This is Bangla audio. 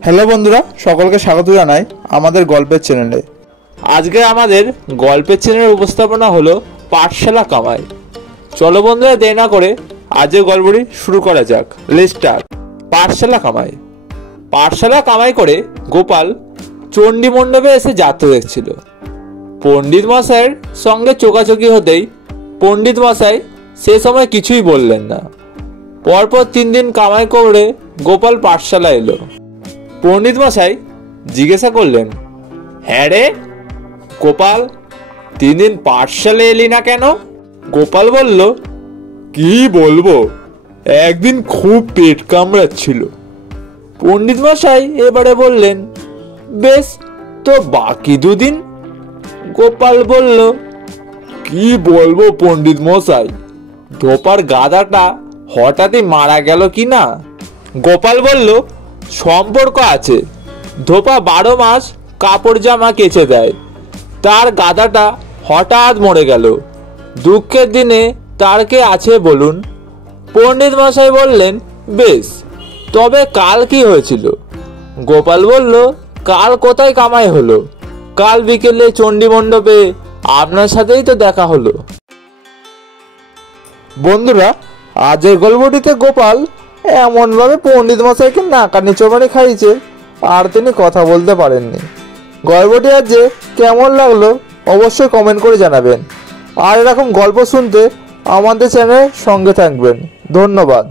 হ্যালো বন্ধুরা, সকলকে স্বাগত জানাই আমাদের গল্পের চ্যানেলে। আজকে আমাদের গল্পের চ্যানেলের উপস্থাপনা হলো পাঠশালা কামাই। চলো বন্ধুরা, দেরি না করে আজকের গল্পটি শুরু করা যাক। Let's start. পাঠশালা কামাই। পাঠশালা কামাই করে গোপাল চণ্ডী মণ্ডপে এসে যাত্রা দেখছিল। পণ্ডিত মশাইয়ের সঙ্গে চোকাচোকি হতেই পণ্ডিত মশাই সে সময় কিছুই বললেন না। পরপর 3 দিন কামাই করে গোপাল পাঠশালা এলো। পণ্ডিত মশাই জিজ্ঞাসা করলেন, হ্যাঁ রে গোপাল, 3 দিন পাঠশালা এলি না কেন? গোপাল বলল, কি বলবো, একদিন খুব পেট কামড়াচ্ছিল। পণ্ডিত মশাই এবারে বললেন, বেশ, তো বাকি 2 দিন? গোপাল বলল, কি বলবো পণ্ডিত মশাই, ধোপার গাধাটা হঠাৎই মারা গেল কি না। গোপাল বলল, সম্পর্ক আছে। ধোপা 12 মাস কাপড় জামা কেচে দেয়, তার গাধাটা হঠাৎ মরে গেল। দুঃখের দিনে তার কে আছে বলুন? পণ্ডিত মশাই বললেন, বেশ, তবে কাল কি হয়েছিল? গোপাল বলল, কাল কোথায় কামাই হলো? কাল বিকেলে চণ্ডী মণ্ডপে আপনার সাথেই তো দেখা হলো। বন্ধুরা, আজের গল্পটিতে গোপাল এমনভাবে পণ্ডিত মশাইকে নাকানি চোবানি খাইছে আর তিনি কথা বলতে পারেননি। গল্পটি আজ কেমন লাগলো অবশ্যই কমেন্ট করে জানাবেন। আর এরকম গল্প শুনতে আমাদের চ্যানেলের সঙ্গে থাকবেন। ধন্যবাদ।